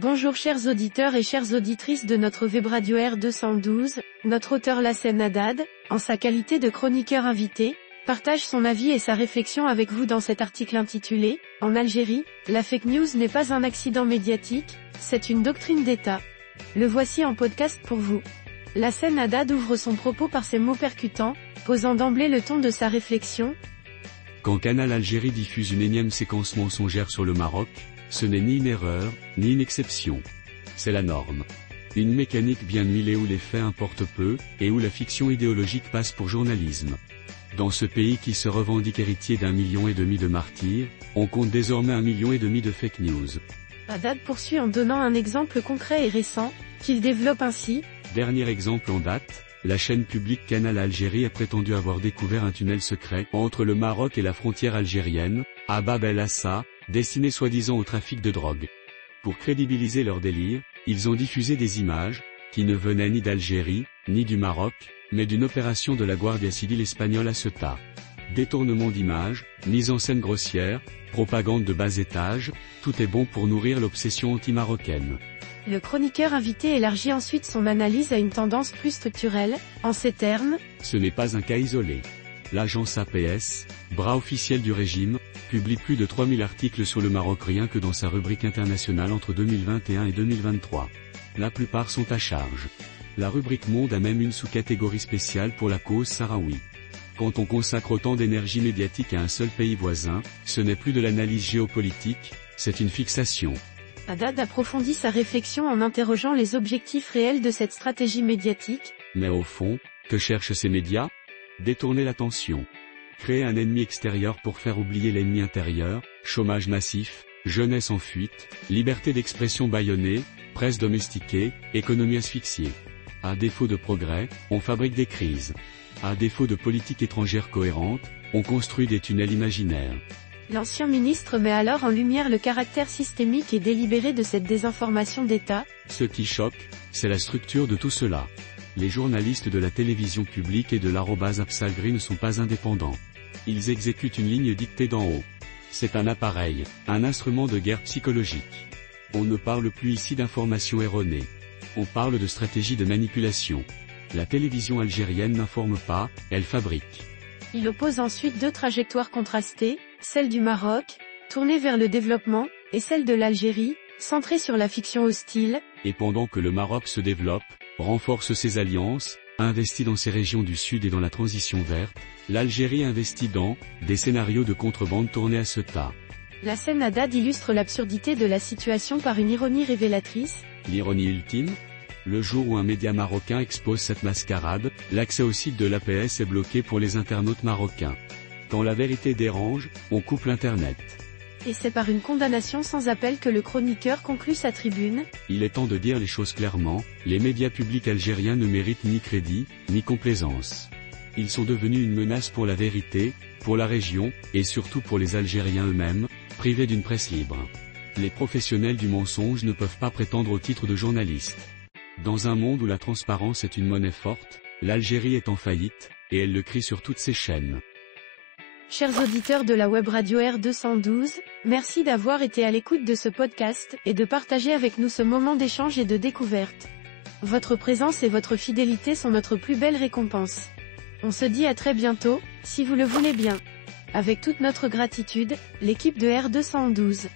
Bonjour chers auditeurs et chères auditrices de notre web radio R212, notre auteur Lassen Haddad, en sa qualité de chroniqueur invité, partage son avis et sa réflexion avec vous dans cet article intitulé « En Algérie, la fake news n'est pas un accident médiatique, c'est une doctrine d'État ». Le voici en podcast pour vous. Lassen Haddad ouvre son propos par ces mots percutants, posant d'emblée le ton de sa réflexion. Quand Canal Algérie diffuse une énième séquence mensongère sur le Maroc, ce n'est ni une erreur, ni une exception. C'est la norme. Une mécanique bien huilée où les faits importent peu, et où la fiction idéologique passe pour journalisme. Dans ce pays qui se revendique héritier d'1,5 million de martyrs, on compte désormais 1,5 million de fake news. Haddad poursuit en donnant un exemple concret et récent, qu'il développe ainsi. Dernier exemple en date, la chaîne publique Canal Algérie a prétendu avoir découvert un tunnel secret entre le Maroc et la frontière algérienne, à Bab el Assa, destiné soi-disant au trafic de drogue. Pour crédibiliser leur délire, ils ont diffusé des images, qui ne venaient ni d'Algérie, ni du Maroc, mais d'une opération de la Guardia Civile espagnole à Ceuta. Détournement d'images, mise en scène grossière, propagande de bas étage, tout est bon pour nourrir l'obsession anti-marocaine. Le chroniqueur invité élargit ensuite son analyse à une tendance plus structurelle, en ces termes. Ce n'est pas un cas isolé. L'agence APS, bras officiel du régime, publie plus de 3000 articles sur le Maroc rien que dans sa rubrique internationale entre 2021 et 2023. La plupart sont à charge. La rubrique Monde a même une sous-catégorie spéciale pour la cause sahraoui. Quand on consacre autant d'énergie médiatique à un seul pays voisin, ce n'est plus de l'analyse géopolitique, c'est une fixation. Haddad approfondit sa réflexion en interrogeant les objectifs réels de cette stratégie médiatique. Mais au fond, que cherchent ces médias ? Détourner l'attention. Créer un ennemi extérieur pour faire oublier l'ennemi intérieur, chômage massif, jeunesse en fuite, liberté d'expression bâillonnée, presse domestiquée, économie asphyxiée. À défaut de progrès, on fabrique des crises. À défaut de politique étrangère cohérente, on construit des tunnels imaginaires. L'ancien ministre met alors en lumière le caractère systémique et délibéré de cette désinformation d'État. Ce qui choque, c'est la structure de tout cela. Les journalistes de la télévision publique et de @Absalgri ne sont pas indépendants. Ils exécutent une ligne dictée d'en haut. C'est un appareil, un instrument de guerre psychologique. On ne parle plus ici d'informations erronées. On parle de stratégie de manipulation. La télévision algérienne n'informe pas, elle fabrique. Il oppose ensuite deux trajectoires contrastées, celle du Maroc, tournée vers le développement, et celle de l'Algérie, centrée sur la fiction hostile. Et pendant que le Maroc se développe, renforce ses alliances, investit dans ses régions du Sud et dans la transition verte, l'Algérie investit dans des scénarios de contrebande tournés à Ceuta. Lassen Haddad illustre l'absurdité de la situation par une ironie révélatrice. L'ironie ultime ? Le jour où un média marocain expose cette mascarade, l'accès au site de l'APS est bloqué pour les internautes marocains. Quand la vérité dérange, on coupe l'Internet. Et c'est par une condamnation sans appel que le chroniqueur conclut sa tribune. Il est temps de dire les choses clairement, les médias publics algériens ne méritent ni crédit, ni complaisance. Ils sont devenus une menace pour la vérité, pour la région, et surtout pour les Algériens eux-mêmes, privés d'une presse libre. Les professionnels du mensonge ne peuvent pas prétendre au titre de journaliste. Dans un monde où la transparence est une monnaie forte, l'Algérie est en faillite, et elle le crie sur toutes ses chaînes. Chers auditeurs de la web radio R212, merci d'avoir été à l'écoute de ce podcast et de partager avec nous ce moment d'échange et de découverte. Votre présence et votre fidélité sont notre plus belle récompense. On se dit à très bientôt, si vous le voulez bien. Avec toute notre gratitude, l'équipe de R212.